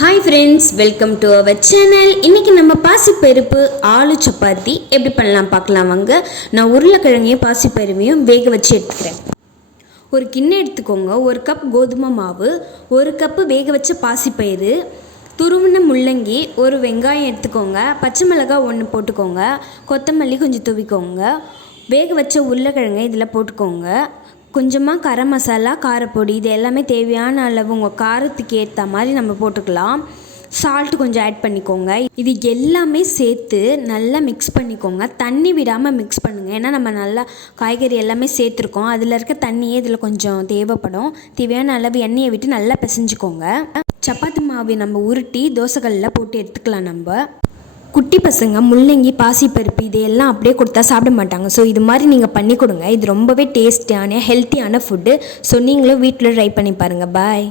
Hi friends, welcome to our channel. இன்றைக்கி நம்ம பாசிப்பருப்பு ஆலு சப்பாத்தி எப்படி பண்ணலாம் பார்க்கலாம் வாங்க. நான் உருளைக்கிழங்கையும் பாசிப்பருப்பையும் வேக வச்சு எடுத்துக்கிறேன். ஒரு கிண்ணம் எடுத்துக்கோங்க. 1 கப் கோதுமை மாவு, 1 கப்பு வேக வச்ச பாசிப்பயிறு, துருவின முள்ளங்கி, 1 வெங்காயம் எடுத்துக்கோங்க, பச்சை மிளகாய் 1 போட்டுக்கோங்க, கொத்தமல்லி கொஞ்சம் தூவிக்கோங்க, வேக வச்ச உருளைக்கிழங்கை இதில் போட்டுக்கோங்க, கொஞ்சமாக கரம் மசாலா, காரப்பொடி, இது எல்லாமே தேவையான அளவு உங்கள் காரத்துக்கு ஏற்ற மாதிரி நம்ம போட்டுக்கலாம். சால்ட்டு கொஞ்சம் ஆட் பண்ணிக்கோங்க. இது எல்லாமே சேர்த்து நல்லா மிக்ஸ் பண்ணிக்கோங்க. தண்ணி விடாமல் மிக்ஸ் பண்ணுங்கள். ஏன்னா நம்ம நல்லா காய்கறி எல்லாமே சேர்த்துருக்கோம். அதில் இருக்க தண்ணியே இதில் கொஞ்சம் தேவைப்படும். தேவையான அளவு எண்ணெயை விட்டு நல்லா பிசைஞ்சிக்கோங்க. சப்பாத்தி மாவை நம்ம உருட்டி தோசைக்கல்லில் போட்டு எடுத்துக்கலாம். நம்ம குட்டி பசங்க முள்ளங்கி, பாசிப்பருப்பு இதையெல்லாம் அப்படியே கொடுத்தா சாப்பிட மாட்டாங்க. ஸோ இது மாதிரி நீங்கள் பண்ணி கொடுங்க. இது ரொம்பவே டேஸ்டியான ஹெல்த்தியான ஃபுட்டு. ஸோ நீங்களும் வீட்டில் ட்ரை பண்ணி பாருங்கள். பாய்.